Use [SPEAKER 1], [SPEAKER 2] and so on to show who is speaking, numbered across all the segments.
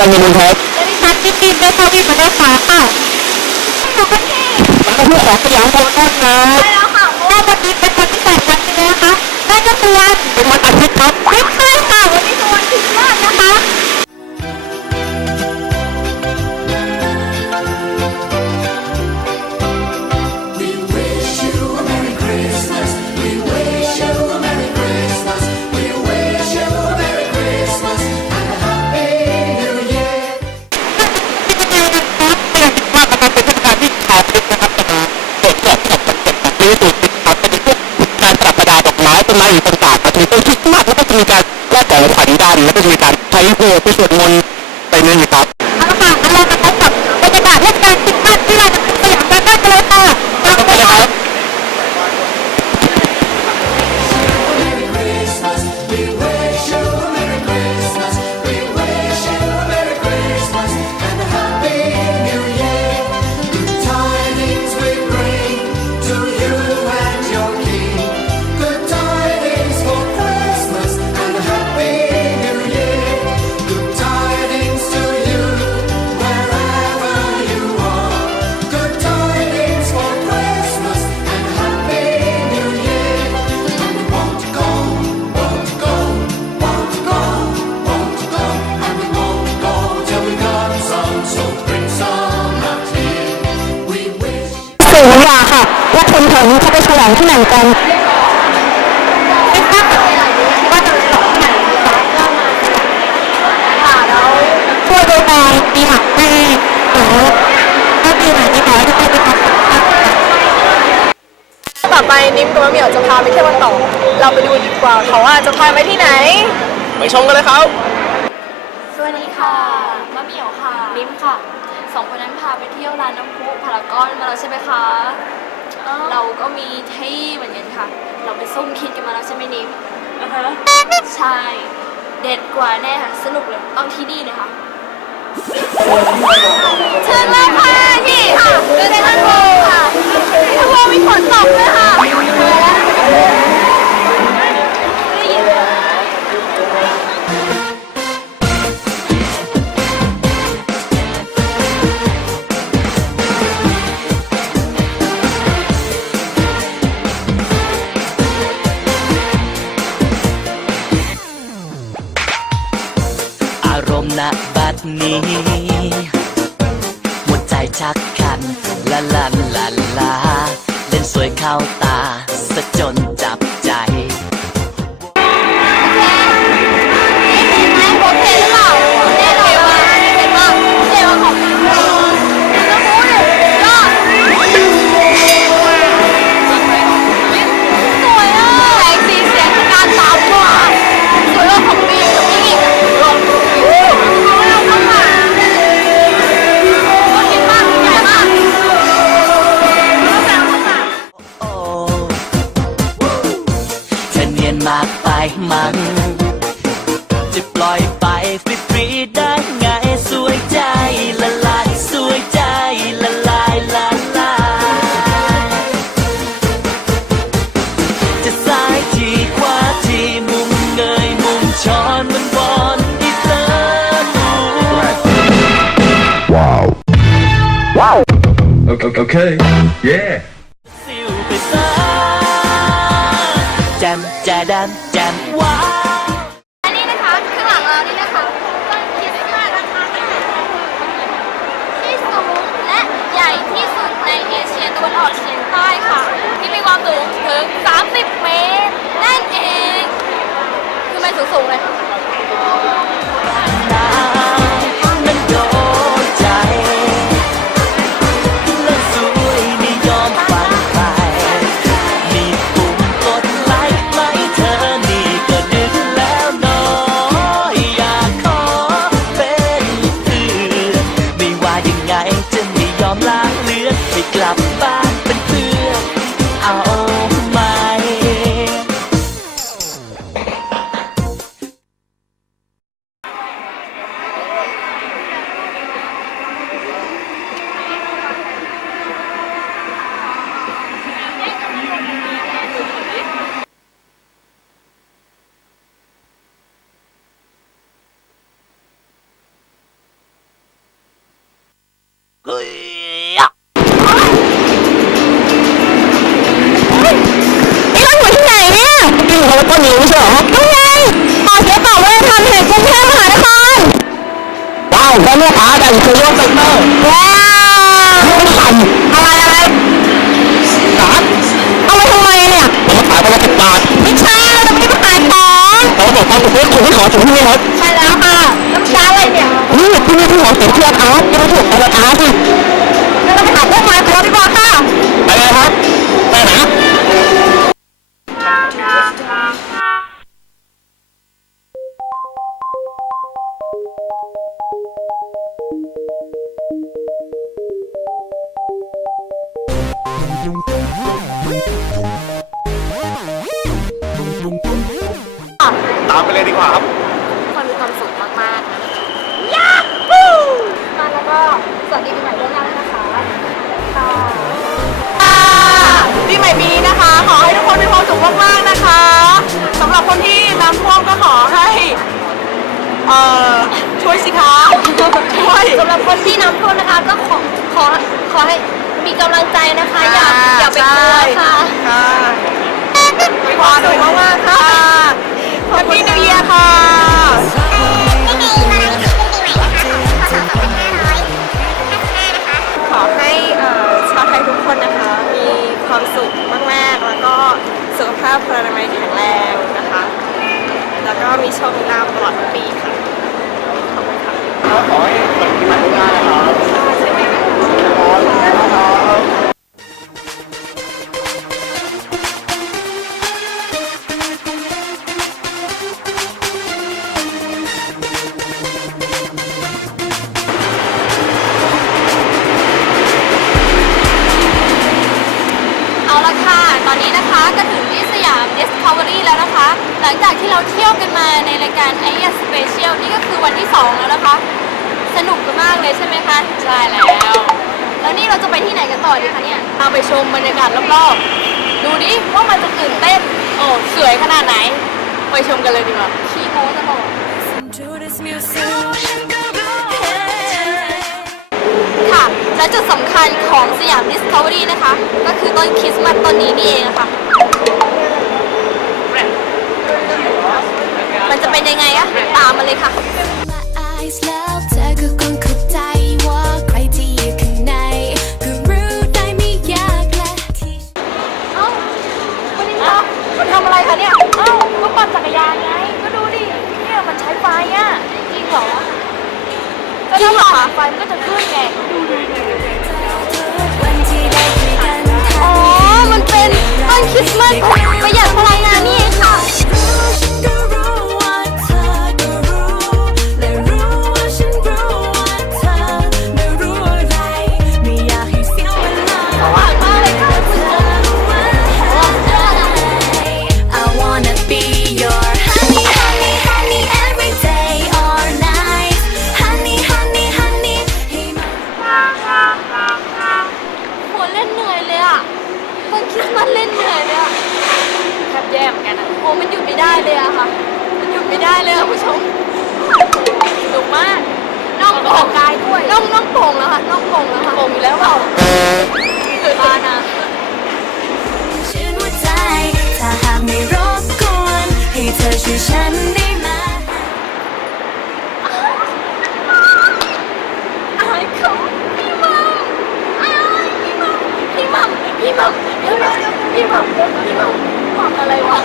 [SPEAKER 1] ลังเงินครับ
[SPEAKER 2] และดิฉันยินดีด้วยค่ะที่มาได้ฟ้าค่ะขอบคุณค่ะ
[SPEAKER 1] มาเพื่อของสยามพารากอนนะ
[SPEAKER 2] ใช่แล้วค่ะเพราะว่าวันนี้เป็นวันพิเศษวันหนึงนะคะนั่นก็คือวัน
[SPEAKER 1] เป็นวันอาทิตย์ครับ
[SPEAKER 2] ว่าค
[SPEAKER 1] นแถวนี้
[SPEAKER 2] เขาไปฉลองที่ไหนกันไม่ทราบว่าจะฉลองที่ไหนค่ะแล้วช่วยดูแลปีหลังให้หนูก็ปีใหม่นี้ขอให้ทุกคนมีความสุขมากค่ะ
[SPEAKER 3] ต่อไปนิมกับมะเหมียวจะพาไปเที่ยวกันต่อ เราไปดูดีกว่าเขาว่าจะพาไปที่ไหน
[SPEAKER 1] ไปชมกันเลยครับ
[SPEAKER 4] สวัสดีค่ะมะเหมียวค่ะลิมค่ะ สองคนนั้นพาไปเที่ยวร้านน้ำพุพารากอนมาแล้วใช่ไหมคะ เราก็มีที่เหมือนกันค่ะ เราไปซุ่มคิดกันมาแล้วใช่ไหมนิมใช่ เด็ดกว่าแน่ค่ะ สนุกเลยต้องที่นี่เลยค่ะเชิญ
[SPEAKER 5] ณบัดนี้ หัวใจชักคันละลันละลาเล่นสวยเข้าตาสะจนจับใจ
[SPEAKER 6] Okay, okay. yeah.
[SPEAKER 5] สิวไปซะแจมแจดมแจมว้าว
[SPEAKER 4] อันนี้นะคะข้างหลังเรานี่นะคะต้นคริสต์มาสนะคะที่สูงและใหญ่ที่สุดในเอเชียตะวันออกเฉียงใต้ค่ะ ที่มีความสูงถึง 30 เมตรนั่นเอง คือมันสูงๆเลย
[SPEAKER 5] เขาเก็มีไม่ใช่เหรอนี่ไงต่อเสียต่อวัฒนธรรมหตุกรุงเทพมหานครว้าวก็เนี่ยพา
[SPEAKER 1] แต่งตัวโยกเซ็นเตอร์ว้าวไม่ทำอะไรอะไรสาร
[SPEAKER 2] เอาไปทำไมเนี่ย
[SPEAKER 1] ผมขายไปละสิบบาท
[SPEAKER 2] ไม่ใช่เราจะไม่ได้มาขายของ
[SPEAKER 1] แตาบอกตามถูกเพื่อนถูงที่ขอถูงที่ไม่ลด
[SPEAKER 2] ใช่แล้วค่ะน้ำตาอะไรเนี่ย
[SPEAKER 1] นี่ที่นี่ที่ขอถูงเพื่อนอาร์ตยังไม่ถูกเอาอาร์ตสิแล้ว
[SPEAKER 2] เราไปหาพวกมันกันดีกว่าค่ะ
[SPEAKER 1] ไปเลยครับไปหา ตามไปเลยดีกว่าครับ
[SPEAKER 4] คนมีความสุขมากๆนะ
[SPEAKER 3] มาแล้วก็สวัสดีปีใหม่ล่วงหน้าด้วยนะคะค่ะปีใหม่ปีนี้นะคะ ขอให้ทุกคนมีความสุขมากๆนะคะสำหรับคนที่น้ำท่วมก็ขอให้เอ่อช่วยสิคะช่วย
[SPEAKER 4] สำหรับคนที่น้ำท่วมนะคะก็ขอขอขอให้ มีกำลังใจนะคะ อย่าอย่าไปกลัวค่ะ
[SPEAKER 3] ค่ะมีความสุขมากๆค่ะแฮปปี้นิวเยียร์ค่ะขอให้เอ่อชาวไทยทุกคนนะคะ มีความสุขมากๆ แล้วก็สุขภาพพลานามัยแข็งแรงนะคะ แล้วก็มีโชคมีลาภตลอดทั้งปีค่ะขอบคุณค่ะ
[SPEAKER 1] ขอให้คนที่มาทุกท่านนะครับ
[SPEAKER 4] เอา ตอนนี้นะคะก็ถึงที่สยาม Discovery แล้วนะคะ หลังจากที่เราเที่ยวกันมาในรายการไอเอสสเปเชียลนี่ก็คือวันที่ 2 แล้วนะคะ สนุกกันมากเลยใช่ไหมคะ ใช่แล้ว แล้วนี่เราจะไปที่ไหนกันต่อดีคะเนี่ยเอาไปชมบรรยากาศรอบๆ ดูดิว่ามันจะตื่นเต้น โอ้สวยขนาดไหน ไปชมกันเลยดีกว่าขี้โม้ตลอด คัญของสยาม Discovery นะคะ ก็คือต้นคริสต์มาสต้นนี้นี่เองค่ะมันจะเป็นยังไงอะตามมาเลยค่ะ
[SPEAKER 7] eyes แล้วเธอก็คงเข้าใจว่าใครที่อยู่ข้างในก็รู้ได้ไม่ยากและที่
[SPEAKER 4] เอ้าวันนี้คะมันทำอะไรคะเนี่ย เอ้าก็ปั่นจักรยานไง ก็ดูดิ เนี่ยมันใช้ไฟอะจริงเหรอก็ถ้าเราหาไฟมันก็จะขึ้นไง
[SPEAKER 7] วัน
[SPEAKER 4] เป็นต้นคริสต์มาสประหยัดพลังงาน เล
[SPEAKER 7] ย
[SPEAKER 4] อะผู้ชมสนุกมากน้องโป่งกายด้วยน้องน้องโป่งแล้วค่ะน้องโป่งแล้วค่ะโป่งอยู่แล้วเปล่าเกิดมานะ
[SPEAKER 7] ชื่นหัวใจ ถ้าหากไม่รบกวนให้เธอช่วยฉันได้ไหม
[SPEAKER 4] อายเขาพี่มัมอายพี่มัมพี่มัมพี่มัมพี่มัมพี่มัมพี่มัมมัมอะไรวะ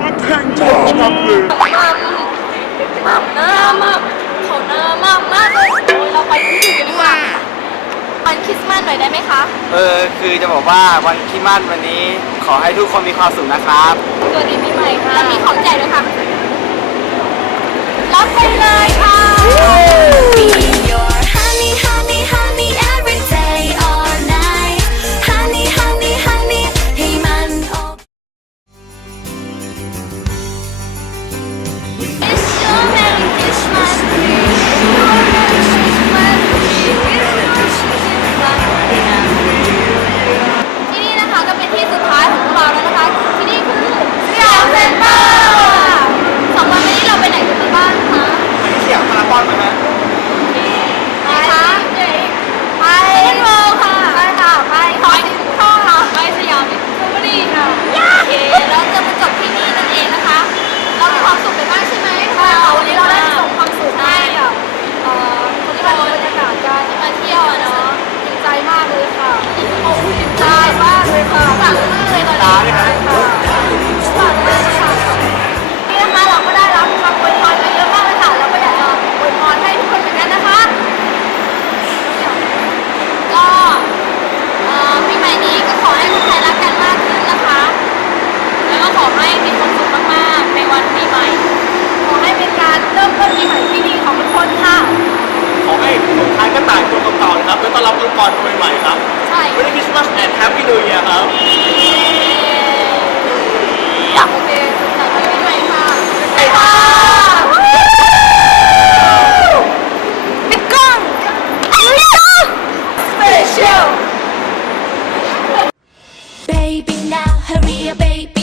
[SPEAKER 4] มัมมัมหน้ามัมเขาหน้ามัมมากเลยเราไปที่อื่นกันดีกว่าวันคริสต์มาสหน่อยได้ไหมคะ
[SPEAKER 8] เออ คือจะบอกว่าวันคริสต์มาสวันนี้ขอให้ทุกคนมีความสุขนะครับ
[SPEAKER 4] สวัสดีปีใหม่ค่ะ มีของแจกด้วยค่ะ รับไปเลยค่ะ
[SPEAKER 7] ครับเพื่อต้อนรั
[SPEAKER 4] บองค์กรใหม่ๆครับใช่ไม่ได้คริสต์มาสแอนด์แฮปปี้นิวยครับยากโอเคสุดสัปดาห์ปีใหม่ค่ะไปค่ะปิดกล้องปิด
[SPEAKER 1] กล้องสเปเชีย
[SPEAKER 4] ล Baby now hurry up baby